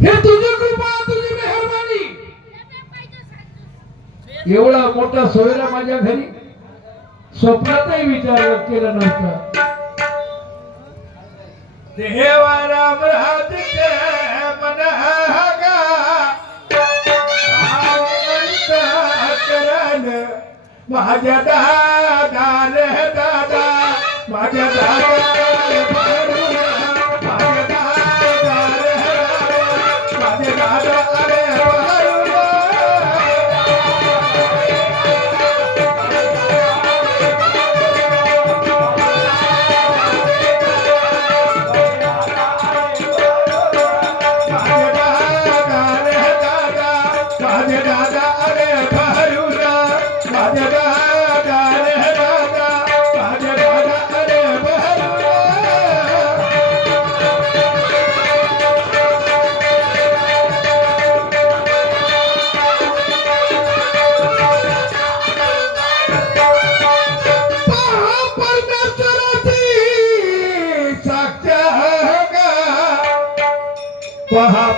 हे तुझी कृपा तुझी मेहरबानी एवढा मोठा सोयरा माझ्या घरी स्वप्नातही विचार केला नव्हता देवा राम राधिके मन हागा करण माझ्या दादा रे दादा माझ्या दादा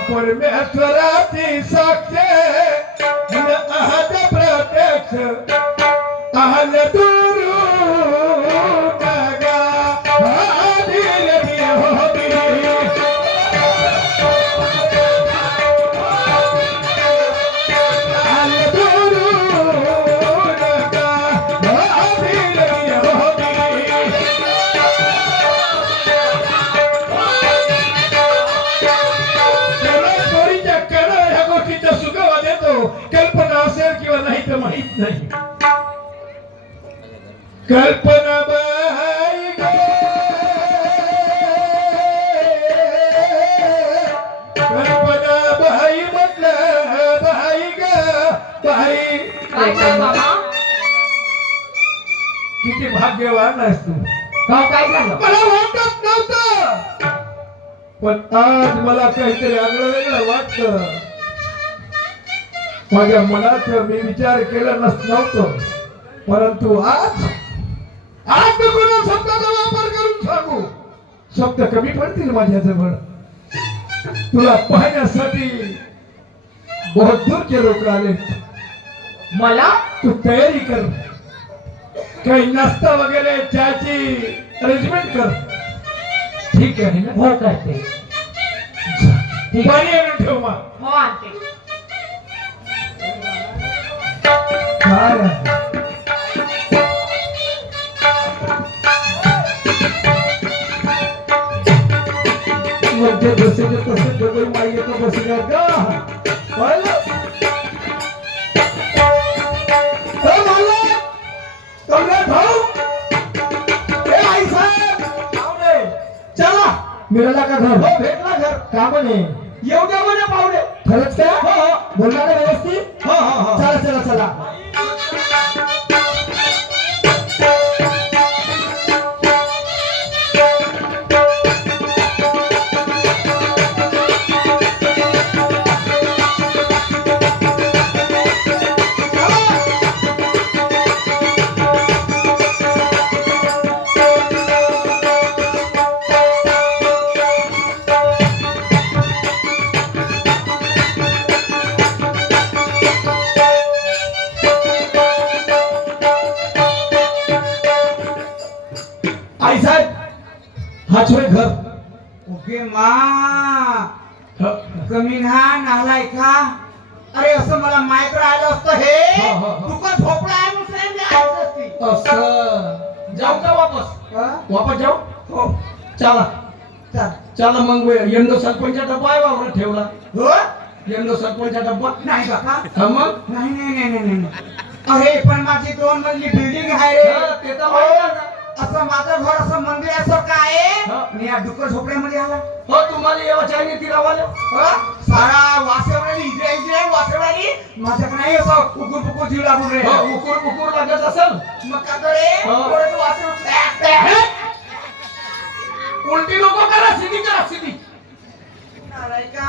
परमेश्वराची साक्ष अहद प्रत्यक्ष अहद दुरू नगा धीर धीर हो अहद दुरू नगा धीर धीर हो कल्पना असेल किंवा नाही तर माहित नाही कल्पना बाई ग कल्पना बाई म्हटलं बाई ग बाई किती भाग्यवान आहेस तू काय झालं मला वाटत नव्हतं पण आज मला काहीतरी आगळं वेगळं वाटतं माझ्या मनात मी विचार केला नव्हतं परंतु आज मी कोणा शब्दाचा वापर करून सांगू शब्द कमी पडतील माझ्या जवळ तुला पाहण्यासाठी बहुत दूरचे लोक आले मला तू तयारी कर काही नाश्ता वगैरे चहाची अरेंजमेंट कर ठीक आहे ना हो करते पाणी आणून ठेव मग हो आणते काय मध्ये बसेल तसे डबल माई येतो बसल्या का पाहिलं भाऊ आई साहेब चला मिळाला का घर हो भेटला घर का म्हणे येऊ द्या म्हणे पाहुणे खरंच का हो हो बोलणार व्यवस्थित हो हो हो चला चला चला आई साहेब हा छोरे घर ओके मा कमी ना नालाय का अरे असं मला माहित राहिलं असतं हे दुकान झोपडा आहे असं जाऊ का वापस वापस जाऊ हो चला चला मग यंदो सरपंचा डब्बा आहे वावरात ठेवला हो यंदो सरपंचा डब्बा नाही काका हा मग नाही नाही नाही नाही अरे पण माझी 2 मजली बिल्डिंग आहे रे ते तर माहिती आहे. असं माझं घर असं मंदिर असं काय मी या डुक्कर झोपड्यामध्ये आला हो तुम्हाला येवाच्या आहे ती लावाले सारा वासेवडी इजरायल वासेवडी माझ्याकडे नाही असं कुकुर कुकुर जीव लागून रे उकूर उकूर लागत असेल मग का तो रे थोडं वासेव उलटी नको करा सिधी नालाय का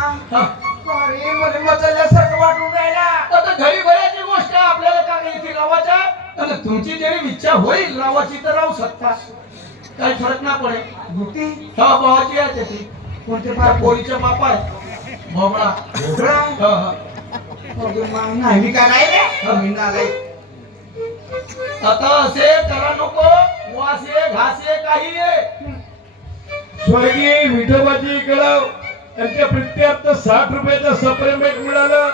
अरे मला मचल्यासारखं वाटून राहिला आता घरी बऱ्याची गोष्ट आहे आपल्याला का नाही ती लावायच्या आणि तुमची जरी इच्छा होईल लावाची तर राहू शकता काही फरक ना पडे गुटी हा भावाची आहे ती कोणते त्या पोरीच्या बाप आहे भोपळा भोपळा? हा, हा. मग नाही मी काय नाही रे मी नाही आता असे करा नको वासे घासे काही आहे स्वर्गीय विठोबाजी कळव त्यांच्या प्रित्यार्थ 60 रुपयाचं सप्रेमेट मिळालं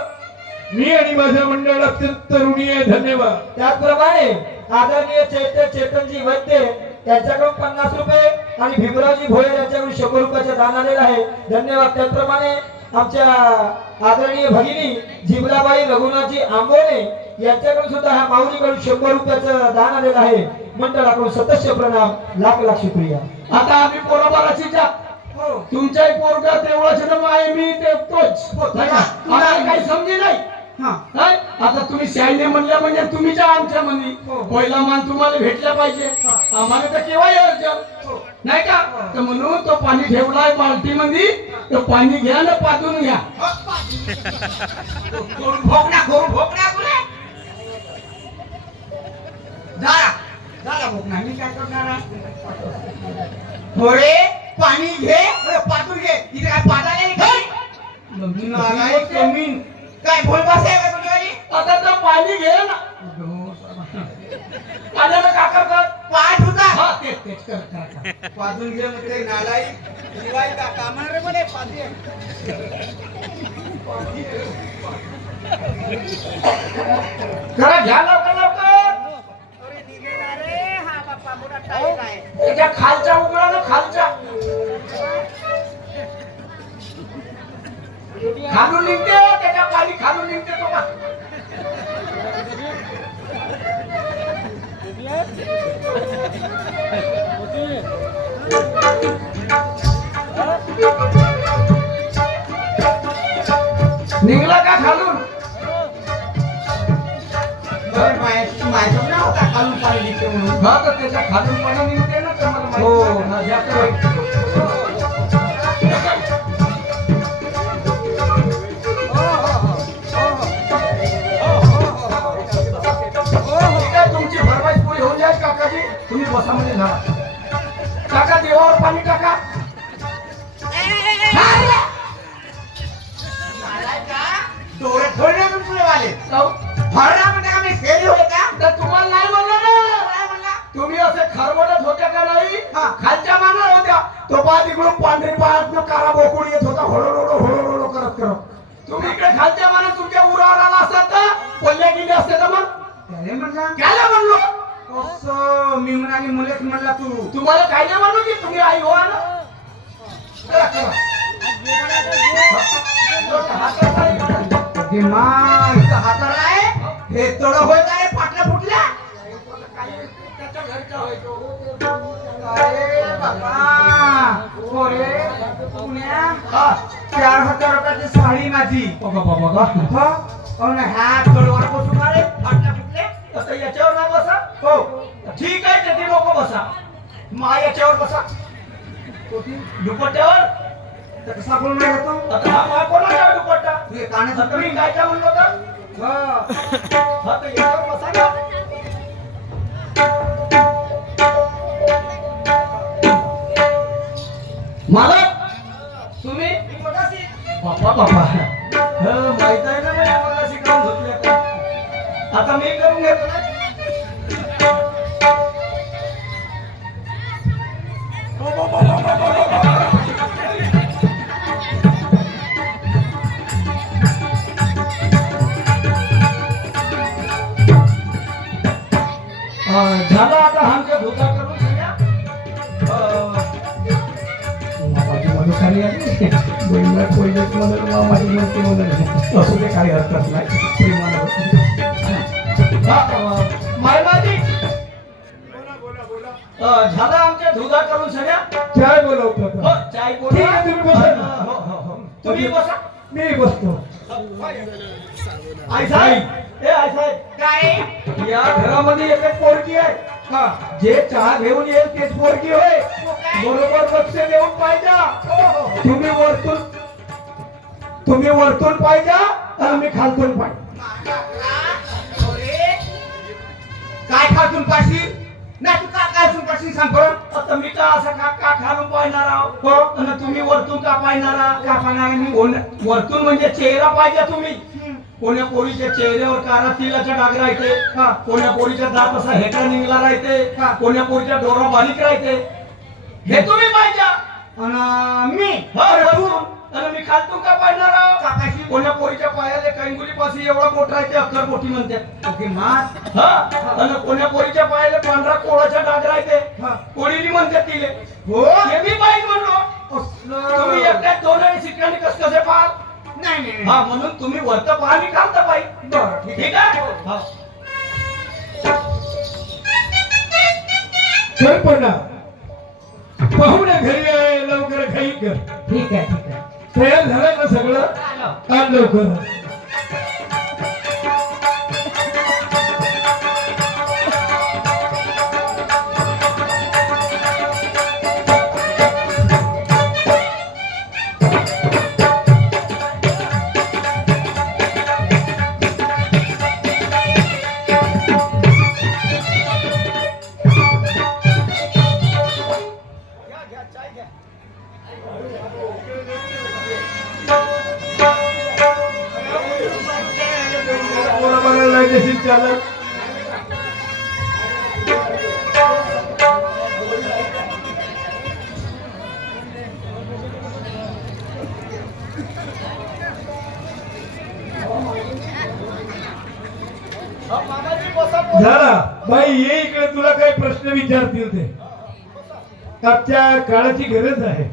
मी आणि माझ्या मंडळाला अत्यंत ऋणी आहे धन्यवाद त्याचप्रमाणे आदरणीय चेतनजी वैद्य यांच्याकडून 50 रुपये आणि भीमरावजी भोयर यांच्याकडून 100 रुपयाचं दान आलेलं आहे धन्यवाद त्याचप्रमाणे आमच्या आदरणीय भगिनी जिबलाबाई रघुनाथजी आंबोणे यांच्याकडून सुद्धा ह्या माऊलीकडून 100 रुपयाचं दान आलेलं आहे मंडळाकडून सतस्य प्रणाम लाख लाख शुक्रिया आता आम्ही पोराबाराची जा तुमच्याही पोरगा तेवढाच ना माय मी ते तोच नाही का? आम्हाला काही समजे नाही हा काय आता तुम्ही शाळेने म्हणल्या म्हणजे तुम्ही जा आमच्या मध्ये पहिला मान तुम्हाला भेटला पाहिजे आम्हाला तर केव्हाही अर्जन नाही का तर म्हणून तो पाणी ठेवलाय बाल्टी मध्ये तो पाणी घ्या ना पाजून घ्या करून भोकण्या तुला झाला भोकण्या मी काय करणार थोडे पाणी घे अरे पातून घे इथे काय पाजायला नाही जमीन काय भोलबास आहे का तुझ्यावाली आता तर पाणी घे ना पाण्याला का करतात पाठ होता हा तेच कर पाजून घे म्हणजे नालाई शिवाय का कामं रे म्हणे पाजी करा घ्या लवकर अरे निघेना रे हा बाप्पा मोठा टाईम आहे त्याच्या खालच्या उघडा ना खालच्या खालून निघते त्याच्या पाणी खालून निघते तो का निघला का खालून माहिती ना होता खालून पाणी निघते म्हणून हा तर त्याच्या खालून पाणी निघते ना तर मला हो. माहिती नाही. हा, जास्त ठीक आहे, तुमची भरपाई पुरी होऊन जाईल काकाजी तुम्ही बसामध्ये झाला काका देवावर पाणी टाका डोळे थोडे ना तुमचे वाले जाऊ. भरला म्हणजे आम्ही फेरी होय का तर तुम्हाला नाही म्हणलं ना काय म्हणला तुम्ही असे खरबडत होत्या का नाही हा. खालच्या मानावर होत्या तो पा तिकडून पांढरी पायातनं काळा बोकुड येत होता हळूहळू करत तुम्ही इकडे खालच्या मानात तुमच्या उरावर आला असतात तर पल्ल्या गेले असते तर मग त्याने म्हणला काय म्हणलो असं मी म्हणाली मुलेच म्हणला तू तुम्हाला काय नाही म्हणलो की तुम्ही आई हो ना करा. दिमाग हाताला आहे हे तोड होय का रे पाटल्या फुटल्या त्याच्या घरचा होय तो. अरे बाबा पोरे पुण्या हा. 4000 रुपयाची साडी माझी बघा अन ह्या तोडवर बसून अरे पाटल्या फुटल्या आता याच्यावर ना बसा हो ठीक आहे ते लोक बसा मा याच्यावर बसा दुपट्ट्यावर तर कसा बोलून राहिला तू आता हा मा कोणाच्या दुपट्टा तू हे कानाचं आता मी काय म्हणलो तर हा तर याच्यावर बसा ना मालक तुम्ही बापा माहित आहे ना मला शिकवून धुतल्या का आता मी करून घेतो ना झाला आता आमच्या धोका करून सगळ्या मामाची मनुकारी आली बहिणीला पहिलेच म्हणत मामाची म्हणते म्हणत असू दे काही हरकत नाही प्रेमानं मायमाजी झाला आमच्या धुदा करून सगळ्या चाय बोलवतो हो, चाय बोला. ठीक आहे, तुम्ही बसा. हो, हो, हो. तुम्ही बसा मी बसतो आई साहेब ए आई साहेब काय या घरामध्ये एक एक पोरगी आहे हा जे चहा घेऊन येईल तेच पोरगी होय बरोबर लक्ष देऊन पाहिजे तुम्ही वरतून पाहिजे आणि मी खालतून पाहिजे काय खातून पाशी नाही तू काय खातून पाशी सांग बरं तर मी का असं का खालून पाहणार आहोत हो आणि तुम्ही वरतून का पाहणारा का पाहणार मी वरतून म्हणजे चेहरा पाहिजे तुम्ही कोण्या पोरीच्या चेहऱ्यावर कारा तिलाचा डाग राहते कोण्या पोरीचा दात असा हेटा निघला राहते कोण्या पोरीच्या डोरा बारीक राहते हे तुम्ही पाहिजे आणि मी आणि मी खालतून का पाहणार आहोत कोण्या पोरीच्या पायाला कैंगुली पाशी एवढा मोठा राहते अक्कर मोठी म्हणतात ओके मास आणि कोण्या पोरीच्या पायाला पांढरा कोळाचा डाग राहते कोळीली म्हणतात तिले हो हे मी पाहिजे म्हणलो तुम्ही एकट्यात दोनही ठिकाणी कस कसे पाहाल नाही हा म्हणून तुम्ही वरत पहा मी खालत पाहिजे ठीक आहे सरपणा पाहुण्या घरी आहे लवकर घाई कर ठीक आहे ठीक आहे तयार झालं ना सगळं आण लवकर कोणा बघायला लागेल चालक झाला बाई ये इकडे तुला काही प्रश्न विचारतील ते आजच्या काळाची गरज आहे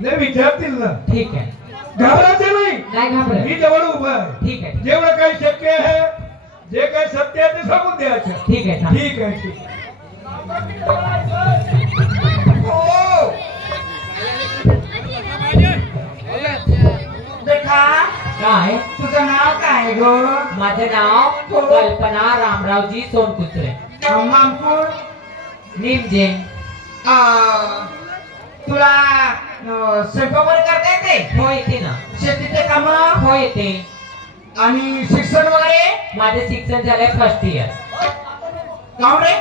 नाही विचारतील ना ठीक आहे घाबरायचं नाही नाही घाबरत मी जवळ उभा आहे ठीक आहे जेवढं काही शक्य आहे जे काही सत्य आहे ते सांगून द्यायचं ठीक आहे चालेल. ठीक आहे ठीक बेटा काय तुझं नाव काय गो माझे नाव कल्पना रामरावजी सोनकुत्रे मामपूर निमजे तुला स्वयंपाक वगैरे करता येते हो येते ना शेतीचे काम हो येते आणि शिक्षण वगैरे माझे शिक्षण झालंय फर्स्ट इयर काऊन रे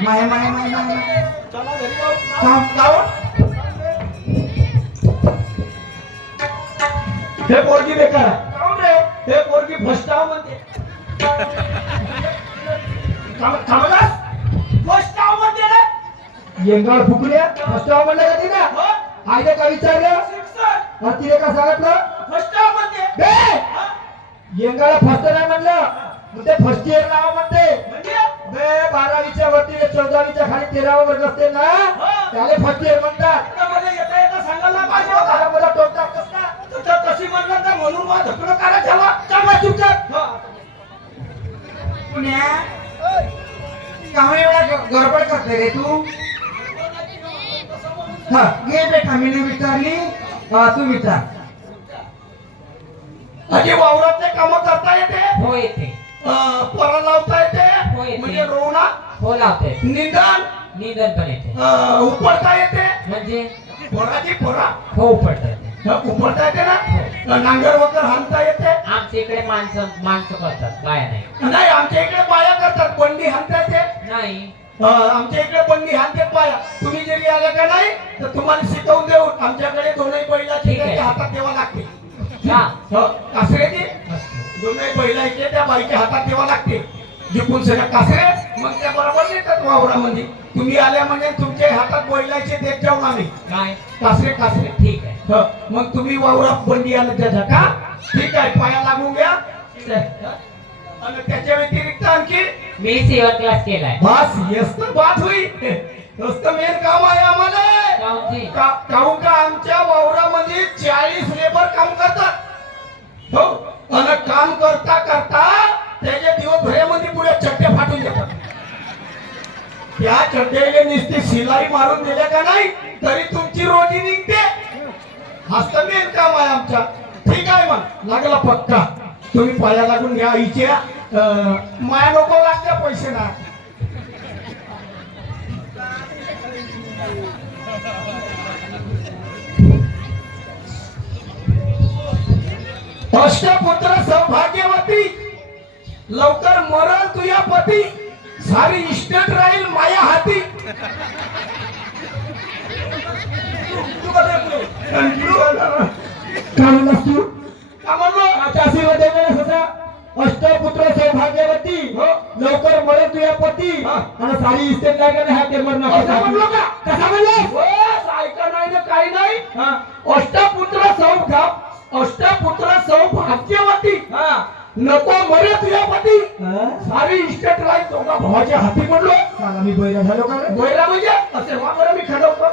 माय माय माय माय काऊन हे पोरगी बेकार आहे काऊन रे हे पोरगी फसटाव म्हणते कामदास फर्स्ट नाव म्हणते ना येंगाळ फुकल्या फसटाव म्हणलं का तिला हो आईने का विचारलं शिक्षण आणि तिने का सांगितलं फर्स्ट नाव म्हणते बे येंगाळा फर्स्ट नाही म्हणलं मग ते फर्स्ट इयर नाव म्हणते म्हणजे बे 12वीच्या वरती 14वीच्या खाली 13वा वर्ग असते ना त्याला फर्स्ट इयर म्हणतात त्यामध्ये येता येता सांगायला पाहिजे होता त्याला टोक टाकतात ना तर तशी म्हणलं तर म्हणून मग धकलं करायचं हवा चांगला चुपचाप पुण्या काहून एवढा गडबड करते रे तू हा घे बेटा मी विचारली तू विचार अरे वावरातले काम करता येते हो येते परा लावता हो येते येते. म्हणजे रोवणा हो लावते निंदण निंदन पण येते उपडता येते म्हणजे पोराची पोरा हो उपडता येते उपडता येते ना नांगर वगैरे हाणता येते आमच्या इकडे माणसं करतात बाया नाही नाही आमच्या इकडे बाया करतात बंडी हाणता येते नाही आमच्या इकडे बंडी हाणतात बाया तुम्ही जरी आले का नाही तर तुम्हाला शिकवून देऊ आमच्याकडे दोनही बैलाची ठीक आहे. त्याच्या हातात द्यावा लागते का कासऱ्याची दोनही बैलाचे त्या बाईच्या हातात द्यावा लागते जिंकून सगळ्या कासरे मग त्या बरोबर येतात वावरामध्ये तुम्ही आल्या म्हणजे तुमच्या हातात बैलाचे देत जाऊन आम्ही काय कासरे कासरे ठीक आहे मग तुम्ही वावरात बंडी आलं त्याच्या का ठीक आहे पाया लागून घ्या आणि त्याच्या व्यतिरिक्त आणखी मी सेवन क्लास केलाय बस येस तर बात होईल नुसतं मेन काम आहे आम्हाला काऊनची? काहून का आमच्या वावरामध्ये 40 लेबर काम करतात हो आणि काम करता करता त्याच्या दिवसभरामध्ये पुढे चड्ड्या फाटून जातात त्या चड्ड्याला नुसती शिलाई मारून दिल्या का नाही तरी तुमची रोजी निघते हस्त मेन काम आहे आमच्या ठीक आहे मग लागला पक्का तुम्ही पाया लागून घ्या आईच्या माया नको लागल्या पैसे ना अष्टपुत्र सौभाग्यवती लवकर मरण तुझ्या पती सारी इस्टेट राहील माया हाती तू कसं पुढे आणखी बोला. काय म्हणलास तू का म्हणलो आता आशीर्वाद देणारा ससा अष्टपुत्र सौभाग्यवती हो. लवकर मरे तुझ्या पती हा. आणि सारी इस्टेट लागेल हा ते मरण असं म्हणलो का? कसा म्हणलास बस, ऐका नाही ना काही नाही हा अष्टपुत्र सौभाग्यवती हा नको मरे तुझ्या पती हा? सारी इस्टेट राहील दोघा भावाच्या हाती म्हणलो सांगा मी बैरा झालो का रे? बोयला म्हणजे असे वापर मी खडवतो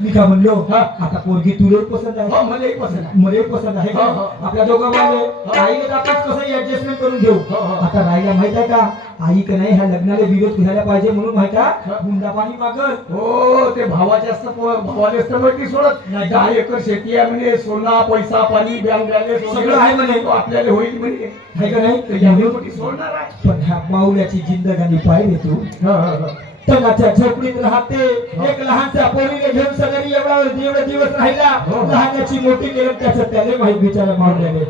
मी का म्हणलो आता पोरगी तुला पसंत आहे हो मला एक पसंत आहे. मला पसंत आहे का? हो, हो. आपल्या दोघांमध्ये आईने तर आपण कसं ऍडजस्टमेंट करून घेऊ हो, हो. आता राहिला माहित आहे का आई का नाही ह्या लग्नाला विरोध घ्यायला पाहिजे म्हणून माहित आहे हो. हुंडा पाणी मागल हो ते भावाचे असतं भावाले असतं माहिती सोडत नाही. 10 एकर शेती आहे म्हणे सोना पैसा पाणी बँक बॅलन्स सगळं आहे म्हणे. तो आपल्याला होईल म्हणे आहे का नाही त्याच्यामुळे सोडणार आहे पण ह्या माऊल्याची जिंदगानी पाहिजे तू तणाच्या झोपडीत राहते एक लहानच्या पोरीने घेऊन सगळी एवढा दिवस राहिला हो. लहानाची मोठी केलं त्याचं त्याने माहित बिचारा मावल्याने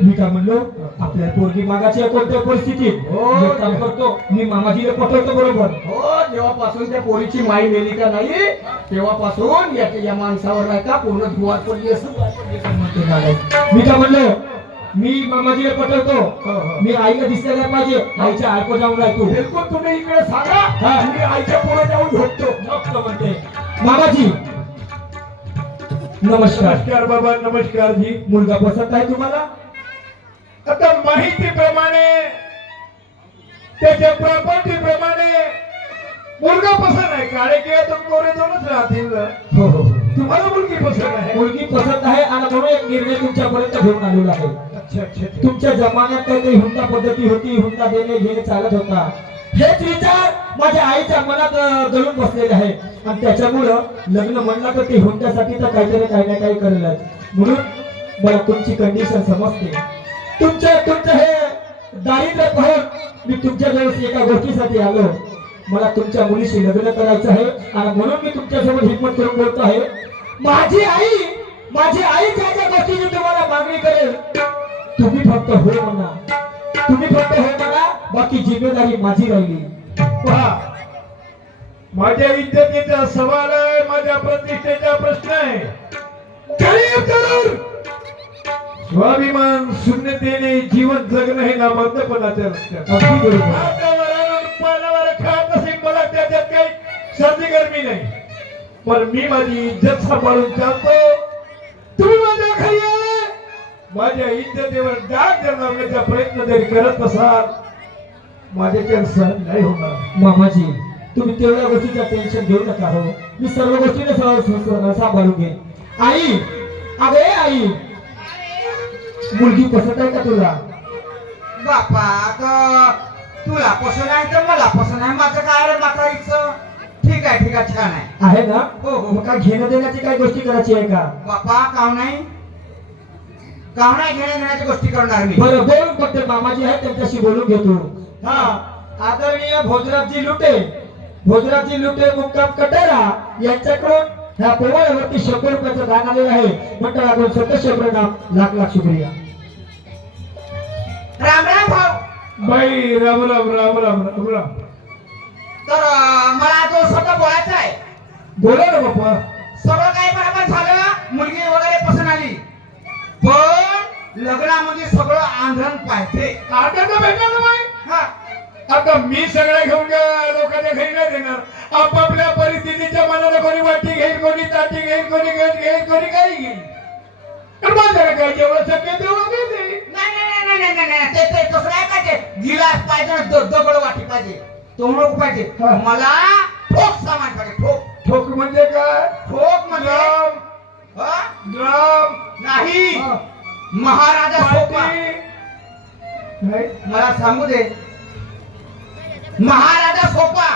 मी काय म्हणलो आपल्याला पोरगी मागायची आहे कोणत्या परिस्थितीत हो. मी एक काम करतो मी मामाजीला पटवतो बरोबर हो जेव्हापासून त्या पोरीची माई मेली का नाही तेव्हापासून या माणसावर नाही का पूर्ण जुवार पडली असं म्हणते नालायक. मी काय म्हणलो मी मामाजीला हो, पटवतो हो. मी आईला दिसलं नाही पाहिजे आईच्या आयको जाऊन राहतो बिलकुल तुम्ही इकडे सांगा हा. मी आईच्या पुढे जाऊन झोपतो झोपतो म्हणते मामाजी नमस्कार नमस्कार बाबा नमस्कार जी. मुलगा पसंत आहे तुम्हाला आता माहितीप्रमाणे त्याच्या प्रॉपर्टी प्रमाणे मुलगा पसंत आहे काळे किंवा तो कोरे दोनच राहतील. हो हो तुम्हाला मुलगी पसंत आहे. मुलगी पसंत आहे आणि म्हणून एक निर्णय तुमच्यापर्यंत घेऊन आलेला आहे अच्छा अच्छा अच्छा. तुमच्या जमान्यात काहीतरी हुंडा पद्धती होती हुंडा देणे घेणे चालत होता हेच विचार माझ्या आईच्या मनात गळून बसलेले आहे आणि त्याच्यामुळं लग्न म्हणलं तर ते हुंड्यासाठी तर काहीतरी काही ना काही करेलच म्हणून मला तुमची कंडिशन समजते तुमचं हे दारिद्र्य पाहून मी तुमच्या जवळ एका गोष्टीसाठी आलो मला तुमच्या मुलीशी लग्न करायचं आहे आणि म्हणून मी तुमच्यासोबत हिंमत करून बोलतो आहे माझी आई ज्या ज्या गोष्टीची तुम्हाला मागणी करेल तुम्ही फक्त हो म्हणा बाकी जिम्मेदारी माझी राहिली पहा माझ्या इज्जतीचा सवाल आहे माझ्या प्रतिष्ठेचा प्रश्न आहे गरीब तरुण स्वाभिमान शून्यतेने जीवन जगणं हे नामर्दपणाचे रस्त्यात अगदी बरोबर आता वरावर पानावर खात असेल मला त्याच्यात काही सर्दी गरमी नाही पण मी माझी इज्जत सांभाळून चालतो तुम्ही माझ्या घरी आले माझ्या इज्जतीवर डाग जर लावण्याचा प्रयत्न जरी करत असाल माझ्याच्या सहन नाही होणार. मामाजी तुम्ही तेवढ्या गोष्टीचं टेन्शन घेऊ नका हो मी सर्व गोष्टीने सांभाळून घेईन आई अगे आई मुलगी पसंत आहे का तुला बापा तर तुला पसंत आहे तर मला पसंत आहे माझं काय रे म्हातारीचं ठीक आहे छान आहे आहे ना हो, हो. मग काय घेणं देण्याची काय गोष्टी करायची आहे का बापा काव नाही घेण्याची गोष्टी करणार मी बरं बोलून फक्त मामाजी आहे त्यांच्याशी बोलून घेतो हा आदरणीय भोजराजी लुटे मुक्काम कटारा यांच्याकडून ह्या पोवाड्यावरती 100 रुपयाचं दान आलेलं आहे मंडळाकडून 100 नाम लाख शुक्रिया राम राम भाऊ बाई राम राम राम राम राम राम. तर मला तो स्वतः बोलायचा आहे बोला ना बाप्पा. सगळं काही बरोबर झालं मुलगी वगैरे पसंत आली पण लग्नामध्ये सगळं आंधळण पाहिजे आता तर भेटणार ना बाई. हा आता मी सगळ्या घेऊन लोकांच्या घरी नाही देणार आपापल्या परिस्थितीच्या मनाने कोणी वाटी घेईल कोणी ताटी घेईल कोणी गट घेईल कोणी काही घेईल तर माझ्याकडे काय जेवढं शक्य तेवढं मी देईल. नाही ते तसं नाही पाहिजे गिलास पाहिजे दगड वाटी पाहिजे तो नको पाहिजे हा. मला ठोक सामान पाहिजे ठोक ठोक म्हणजे काय ठोक म्हणजे ड्रम हा? ड्रम नाही हा. महाराजा सोपा पार्टी. नाही मला सांगू दे महाराजा सोपा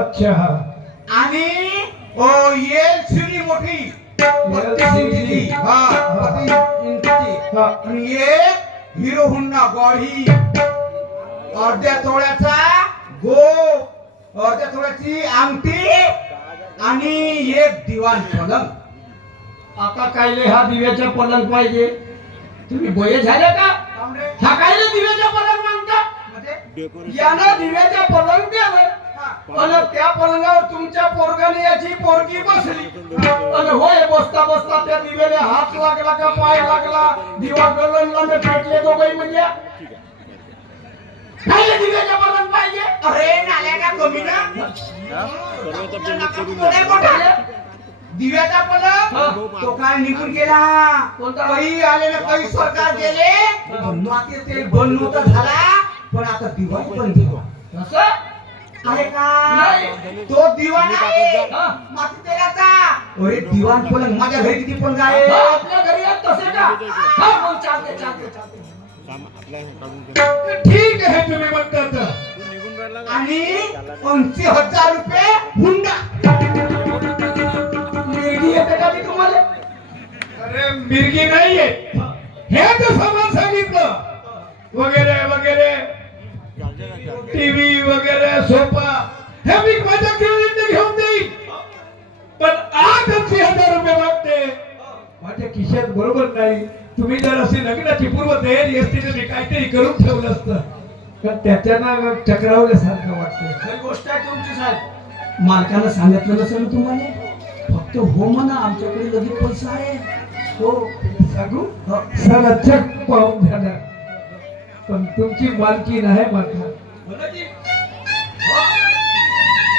अच्छा हा आणि येल शिडी मोठी 32 इंचीची. हा 32 इंचीची. हा. आणि एक हिरो हुंडा गाडी अर्ध्या तोळ्याचा अर्ध्या तोळ्याची अंगठी आणि एक दिवाण पलंग आता कायले हा दिव्याचा पलंग पाहिजे तुम्ही बोये झाले का हा कायले दिव्याचा पलंग मागता म्हणजे यानं दिव्याचा पलंग द्यावं हा. आणि त्या पलंगावर तुमच्या पोरगाने याची पोरगी बसली आणि होय बसता बसता त्या दिव्याने हात लागला का पाय लागला दिवा गलनला मी पेटले दोघही म्हणजे काय दिव्याच्या पलंग पाहिजे अरे नाल्या का कमी ना कोण्या मोठा? दिव्याचा हा. पलंग तो काय निघून गेला कोणता? काही आले ना काही सरकार गेले बनवाते ते बनवता झाला पण आता दिवा पण दिवा कसं आहे का नाही. तो दिवाण आहे हा. माती तेलाचा अरे दिवाण पलंग माझ्या घरी किती पण आहे हा, आपल्या घरी आहेत तसे का हा मग चालते चालते चालते ठीक आहे तुम्ही म्हणतात आणि 80,000 रुपये हुंडा मिरगी येते का ती तुम्हाला अरे मिरगी नाहीये हे तर सामान सांगितलं वगैरे वगैरे टीव्ही वगैरे सोफा हे मी माझ्या क्रेडिटने घेऊन देईन पण 80,000 रुपये मागते माझ्या खिशात बरोबर नाही तुम्ही जर अशी लग्नाची पूर्व तयारी असती तर मी काहीतरी करून ठेवलं असतं पण त्याच्यानं चक्रावल्यासारखं वाटतं खरी गोष्ट आहे तुमची साहेब मालकानं सांगितलं नसेल ना तुम्हाला फक्त हो म्हणा आमच्याकडे लगेच पैसा आहे हो सांगू सारा जग पाहून झाला पण तुमची मालकी नाही मालका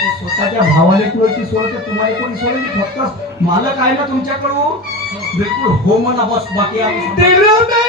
ते स्वतःच्या भावाने कुणाची सोडत तुम्हाला कोणी सोडली फक्त मालक आहे ना तुमच्याकडून बिलकुल हो म्हणा बस बाकी आम्ही दिलं नाही